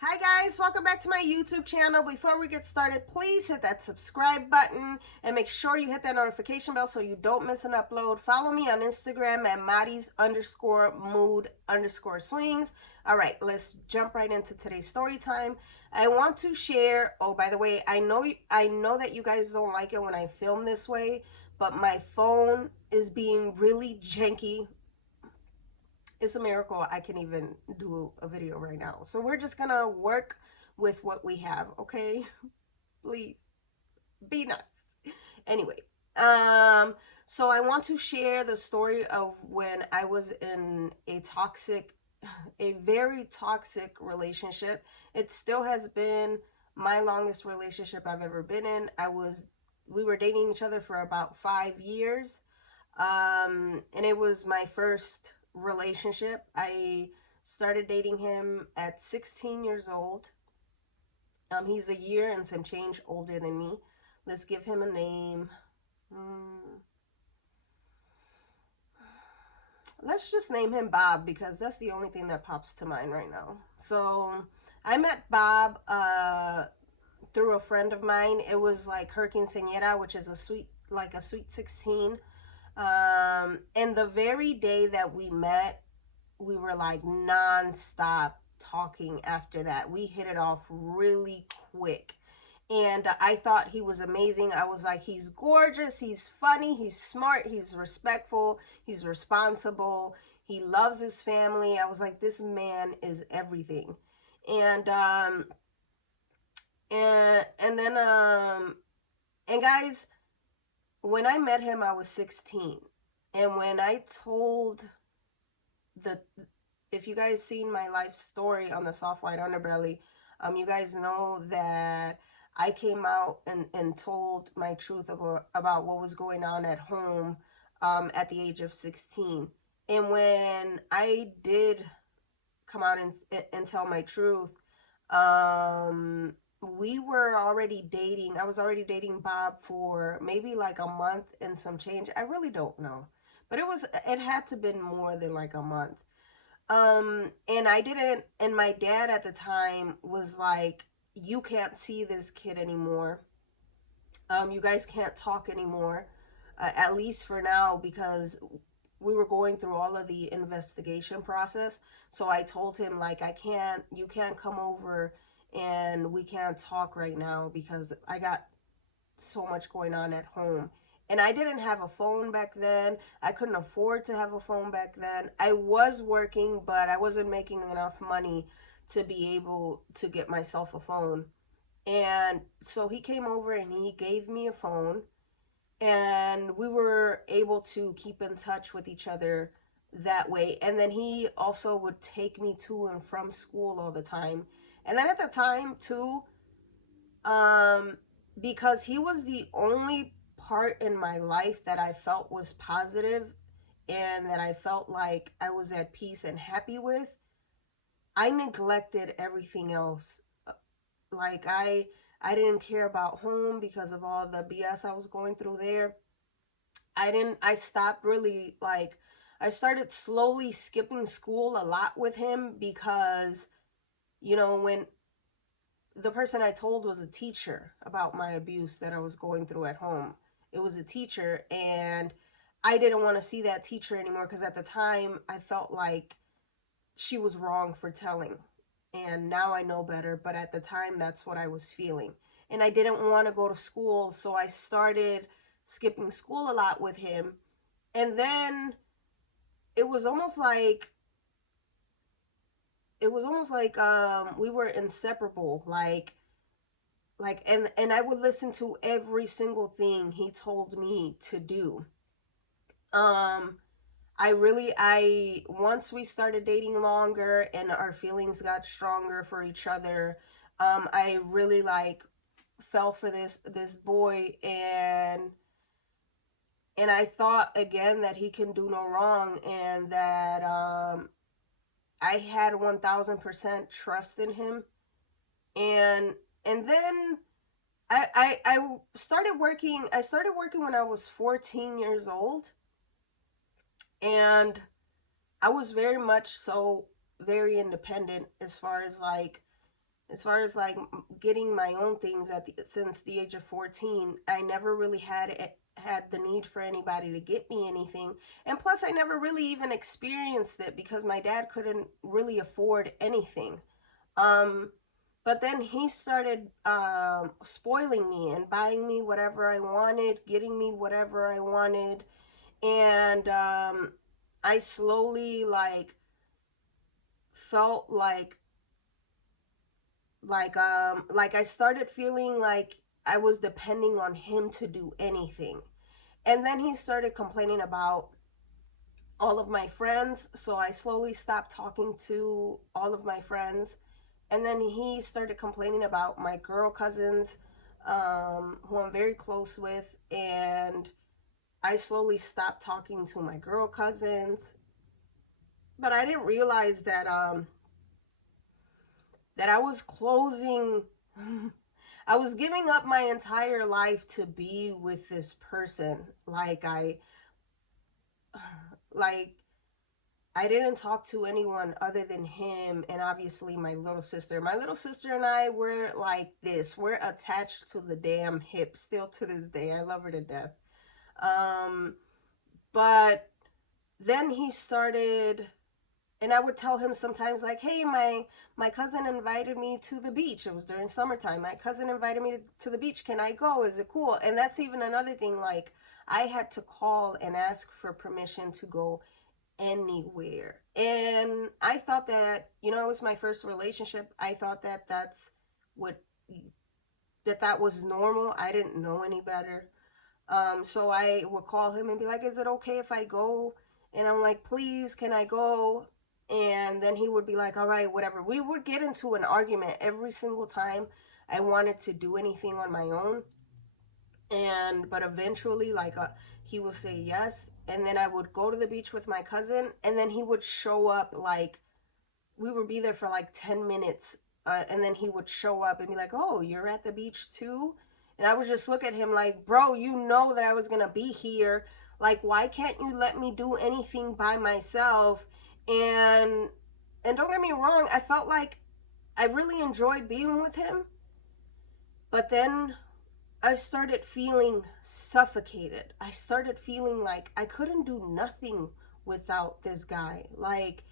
Hi guys, welcome back to my YouTube channel. Before we get started, please hit that subscribe button and make sure you hit that notification bell so you don't miss an upload. Follow me on Instagram at Maddie's_mood_swings. All right, let's jump right into today's story time. I want to share, oh, by the way, I know that you guys don't like it when I film this way, but my phone is being really janky. It's a miracle I can even do a video right now. So we're just gonna work with what we have, okay? Please be nice. Anyway, so I want to share the story of when I was in a very toxic relationship. It still has been my longest relationship I've ever been in. We were dating each other for about 5 years. And it was my first relationship. I started dating him at 16 years old. He's a year and some change older than me. Let's give him a name. Let's just name him Bob because that's the only thing that pops to mind right now. So I met Bob through a friend of mine. It was like her quinceañera, which is a sweet 16. And the very day that we met, we were like non-stop talking after that. We hit it off really quick. And I thought he was amazing. I was like, he's gorgeous, he's funny, he's smart, he's respectful, he's responsible, he loves his family. I was like, this man is everything. And and guys, when I met him, I was 16. And when I told if you guys seen my life story on the Soft White Underbelly, you guys know that I came out and told my truth about what was going on at home at the age of 16. And when I did come out and tell my truth, we were already dating. I was already dating Bob for maybe like a month and some change. I really don't know. But it had to been more than like a month. And I didn't, and my dad at the time was like, you can't see this kid anymore. You guys can't talk anymore, at least for now, because we were going through all of the investigation process. So I told him, like, you can't come over and we can't talk right now because I got so much going on at home. And I didn't have a phone back then. I couldn't afford to have a phone back then. I was working, but I wasn't making enough money to be able to get myself a phone. And so he came over and he gave me a phone, and we were able to keep in touch with each other that way. And then he also would take me to and from school all the time. And then at the time too, um, because he was the only part in my life that I felt was positive and that I felt like I was at peace and happy with, I neglected everything else. Like I didn't care about home because of all the BS I was going through there. I stopped really, like, I started slowly skipping school a lot with him because, when the person I told was a teacher about my abuse that I was going through at home. It was a teacher, and I didn't want to see that teacher anymore because at the time I felt like she was wrong for telling. And now I know better, but at the time that's what I was feeling. And I didn't want to go to school, so I started skipping school a lot with him. And then it was almost like we were inseparable, and I would listen to every single thing he told me to do. um I once we started dating longer and our feelings got stronger for each other, I really like fell for this boy, and I thought again that he can do no wrong, and that I had 1000% trust in him. And then I started working. I started working when I was 14 years old, and I was very much so very independent as far as like as far as like getting my own things since the age of 14, I never really had the need for anybody to get me anything. And plus, I never really even experienced it because my dad couldn't really afford anything. Um, but then he started spoiling me and buying me whatever I wanted, getting me whatever I wanted. And I slowly like felt like I started feeling like I was depending on him to do anything. And then he started complaining about all of my friends, so I slowly stopped talking to all of my friends. And then he started complaining about my girl cousins, who I'm very close with, and I slowly stopped talking to my girl cousins. But I didn't realize that I was closing I was giving up my entire life to be with this person. Like I didn't talk to anyone other than him and obviously my little sister. My little sister and I were like this. We're attached to the damn hip still to this day. I love her to death. Um but then he started, and I would tell him sometimes like, "Hey, my cousin invited me to the beach." It was during summertime. "My cousin invited me to the beach. Can I go? Is it cool?" And that's even another thing, like I had to call and ask for permission to go anywhere. And I thought that, it was my first relationship. I thought that what that was normal. I didn't know any better. So I would call him and be like, "Is it okay if I go?" And I'm like, "Please, can I go?" And then he would be like, "All right, whatever." We would get into an argument every single time I wanted to do anything on my own. But eventually, like, he would say yes. And then I would go to the beach with my cousin. And then he would show up, like, we would be there for like 10 minutes. And then he would show up and be like, "Oh, you're at the beach too?" And I would just look at him like, "Bro, you know that I was going to be here. Like, why can't you let me do anything by myself?" And and don't get me wrong, I felt like I really enjoyed being with him, but then I started feeling suffocated. I started feeling like I couldn't do nothing without this guy. Like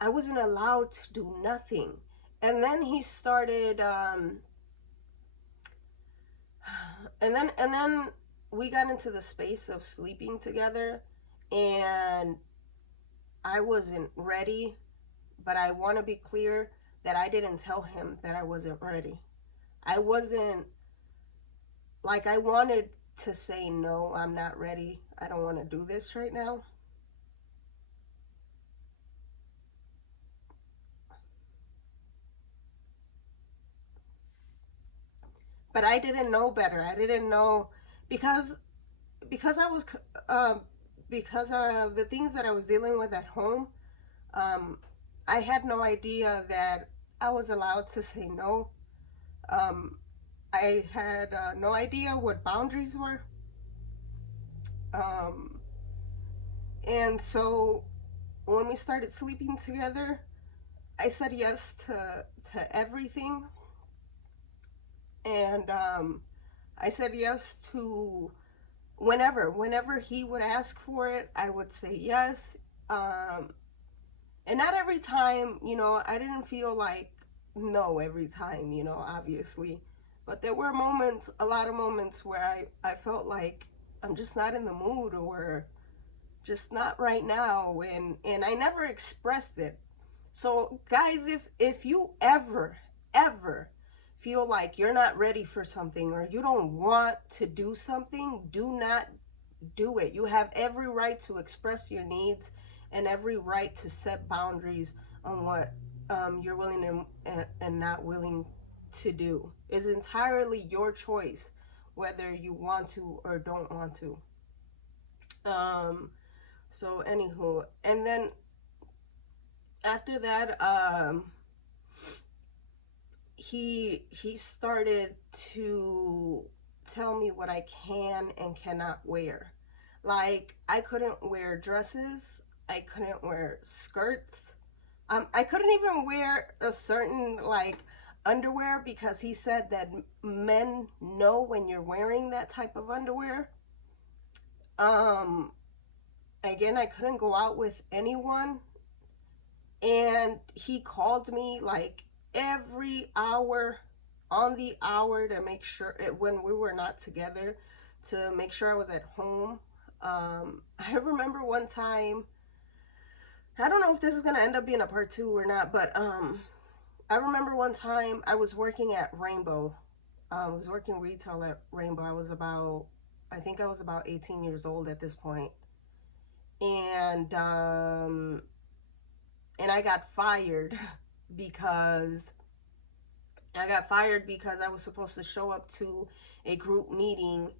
I wasn't allowed to do nothing. And then he started and then we got into the space of sleeping together, and I wasn't ready, but I want to be clear that I didn't tell him that I wasn't ready. I wasn't, like, I wanted to say no, I'm not ready. I don't want to do this right now. But I didn't know better. I didn't know because because I was uh, because of the things that I was dealing with at home. Um, I had no idea that I was allowed to say no. Um, I had no idea what boundaries were. Um, and so when we started sleeping together, I said yes to everything, and I said yes to whenever he would ask for it, I would say yes. Um, and not every time, I didn't feel like no every time, obviously. But there were moments, a lot of moments where I felt like I'm just not in the mood or just not right now, and I never expressed it. So guys, if you ever feel like you're not ready for something or you don't want to do something, do not do it. You have every right to express your needs and every right to set boundaries on what you're willing and not willing to do. It's entirely your choice whether you want to or don't want to. Um, so anywho, and then after that, he started to tell me what I can and cannot wear. Like I couldn't wear dresses, I couldn't wear skirts. I couldn't even wear a certain like underwear because he said that men know when you're wearing that type of underwear. Um, Again, I couldn't go out with anyone, and he called me like every hour on the hour to make sure when we were not together, to make sure I was at home. I remember one time, I don't know if this is gonna end up being a part two or not, but I remember one time I was working at Rainbow. I was working retail at Rainbow. I think I was about 18 years old at this point, and I got fired because I was supposed to show up to a group meeting,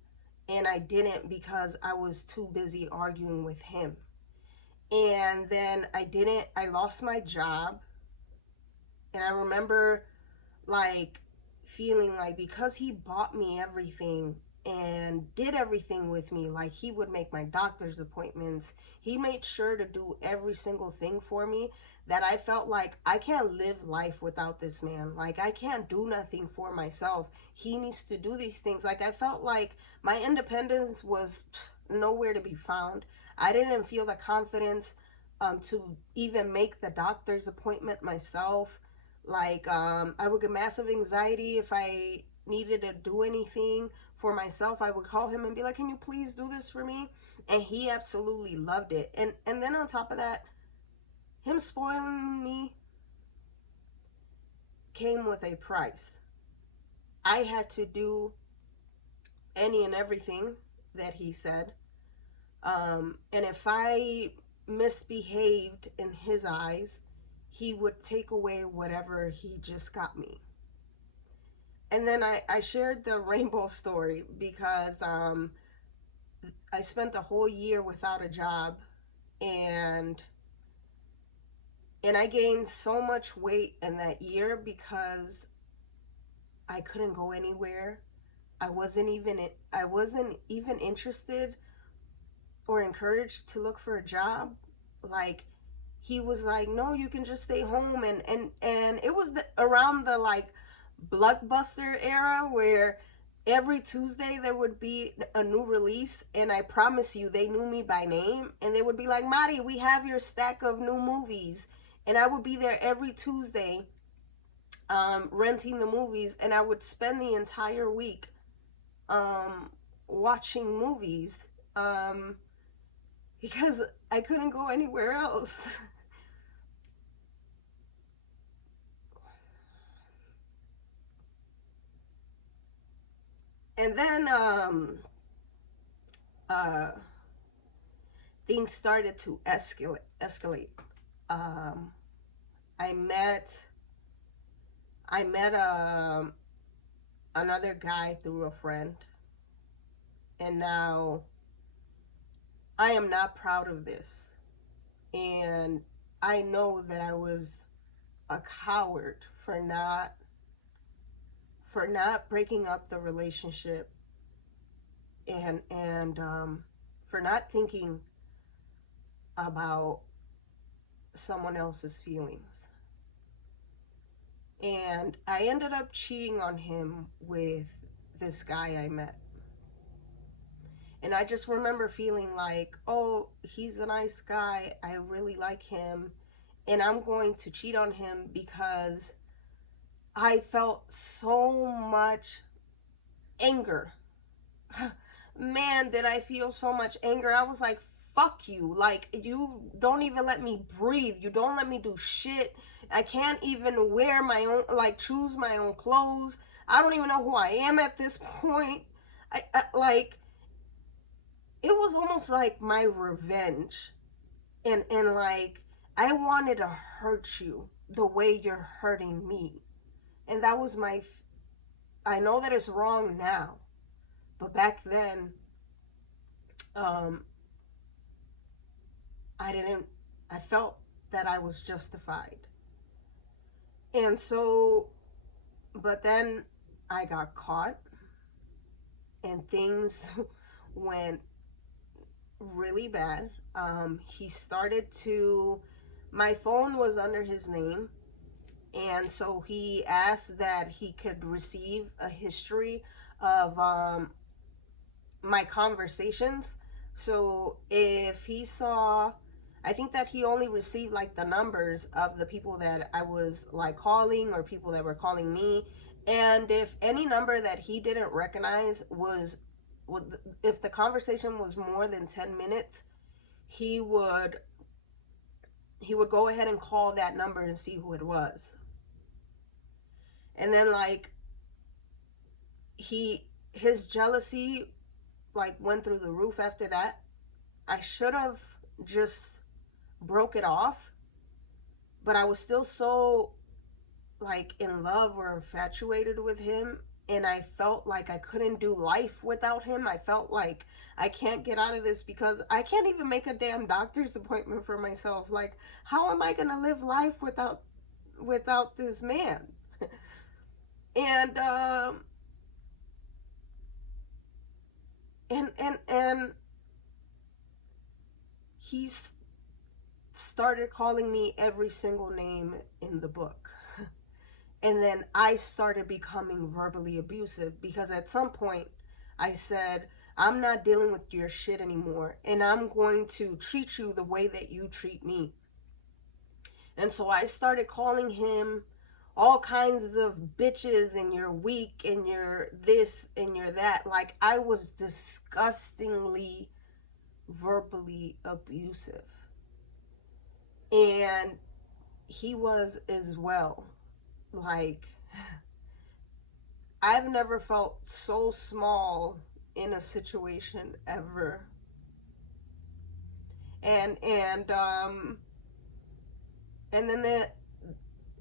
and I didn't because I was too busy arguing with him. And then I lost my job, and I remember like feeling like because he bought me everything and did everything with me, like he would make my doctor's appointments, he made sure to do every single thing for me, that I felt like I can't live life without this man. Like I can't do nothing for myself, he needs to do these things. Like I felt like my independence was nowhere to be found. I didn't feel the confidence to even make the doctor's appointment myself. Like I would get massive anxiety if I needed to do anything for myself. I would call him and be like, can you please do this for me? And he absolutely loved it. And then on top of that, him spoiling me came with a price. I had to do any and everything that he said. And if I misbehaved in his eyes, he would take away whatever he just got me. And then I shared the rainbow story because I spent a whole year without a job, and I gained so much weight in that year because I couldn't go anywhere. I wasn't even interested or encouraged to look for a job. Like he was like, no, you can just stay home. And it was around the like Blockbuster era where every Tuesday there would be a new release, and I promise you they knew me by name, and they would be like, Mari, we have your stack of new movies. And I would be there every Tuesday renting the movies, and I would spend the entire week um, watching movies because I couldn't go anywhere else. And then uh, things started to escalate. Um, I met another guy through a friend, and now I am not proud of this, and I know that I was a coward for not breaking up the relationship, and for not thinking about someone else's feelings. And I ended up cheating on him with this guy I met. And I just remember feeling like, oh, he's a nice guy, I really like him, and I'm going to cheat on him because I felt so much anger. Man, did I feel so much anger. I was like, fuck you. Like, you don't even let me breathe. You don't let me do shit. I can't even wear my own, like, choose my own clothes. I don't even know who I am at this point. I like, it was almost like my revenge. And like, I wanted to hurt you the way you're hurting me. And that was I know that it's wrong now, but back then, um, I didn't, I felt that I was justified. And so, but then I got caught, and things went really bad. He started to, my phone was under his name, And so he asked that he could receive a history of my conversations. So if he saw, I think that he only received like the numbers of the people that I was like calling or people that were calling me. And if any number that he didn't recognize was, if the conversation was more than 10 minutes, he would he would go ahead and call that number and see who it was. And then like his jealousy like went through the roof after that. I should have just broke it off, but I was still so like in love or infatuated with him, and I felt like I couldn't do life without him. I felt like I can't get out of this because I can't even make a damn doctor's appointment for myself. Like, how am I going to live life without this man? And and he's started calling me every single name in the book. And then I started becoming verbally abusive because at some point I said, I'm not dealing with your shit anymore, and I'm going to treat you the way that you treat me. And so I started calling him all kinds of bitches, and you're weak, and you're this, and you're that. Like, I was disgustingly verbally abusive. And he was as well. Like, I've never felt so small in a situation ever. And then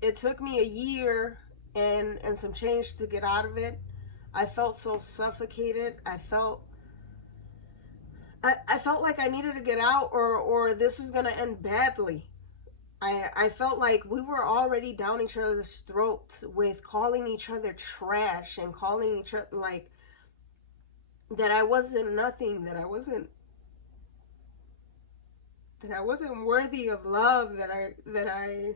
it took me a year and some change to get out of it. I felt so suffocated. I felt like I needed to get out, or this was gonna end badly. I felt like we were already down each other's throats with calling each other trash and calling each other like that I wasn't nothing, that I wasn't worthy of love, that I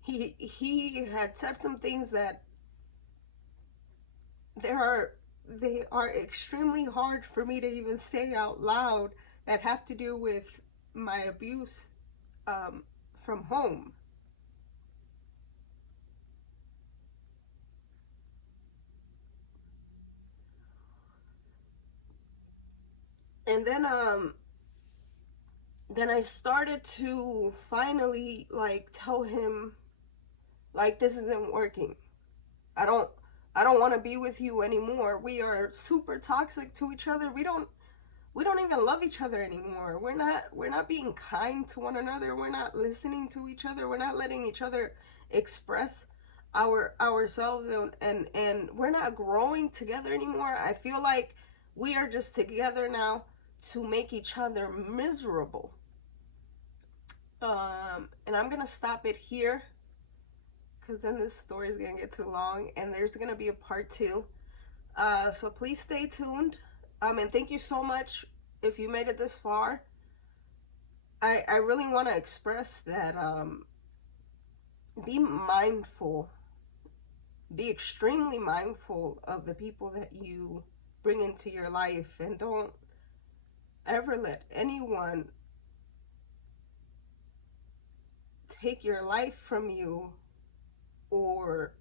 he had said some things that there are they are extremely hard for me to even say out loud, that have to do with my abuse from home. And then I started to finally like tell him like, this isn't working. I don't I don't want to be with you anymore. We are super toxic to each other. We don't even love each other anymore. We're not being kind to one another. We're not listening to each other. We're not letting each other express ourselves, and we're not growing together anymore. I feel like we are just together now to make each other miserable. And I'm gonna stop it here because then this story is gonna get too long, and there's gonna be a part two. So please stay tuned. And thank you so much if you made it this far. I really want to express that be mindful, be extremely mindful of the people that you bring into your life, and don't ever let anyone take your life from you, or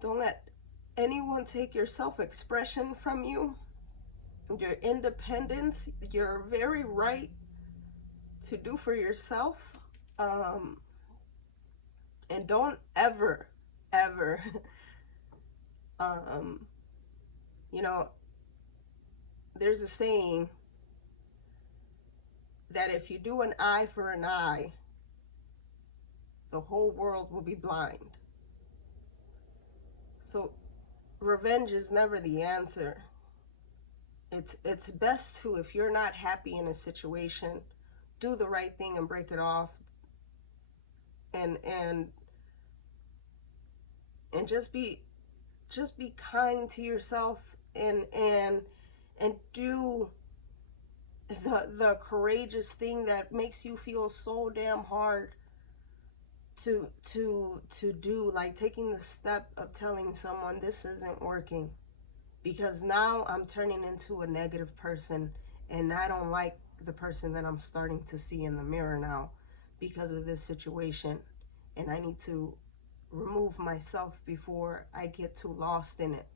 don't let anyone take your self-expression from you, your independence, your very right to do for yourself. Um, and don't ever, um, you know, there's a saying that if you do an eye for an eye, the whole world will be blind. So revenge is never the answer. It's best to, if you're not happy in a situation, do the right thing and break it off, and and just be kind to yourself, and do the courageous thing that makes you feel so damn hard to do, like taking the step of telling someone this isn't working, because now I'm turning into a negative person, and I don't like the person that I'm starting to see in the mirror now because of this situation, and I need to remove myself before I get too lost in it.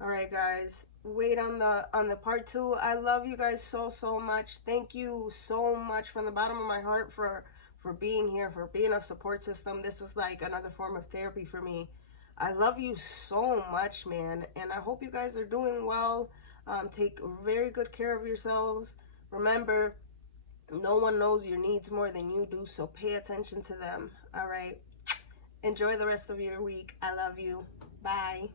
All right, guys, wait on the part 2. I love you guys so much. Thank you so much from the bottom of my heart for being here, for being a support system. This is like another form of therapy for me. I love you so much, man, and I hope you guys are doing well. Take very good care of yourselves. Remember, no one knows your needs more than you do, so pay attention to them. All right, enjoy the rest of your week. I love you. Bye.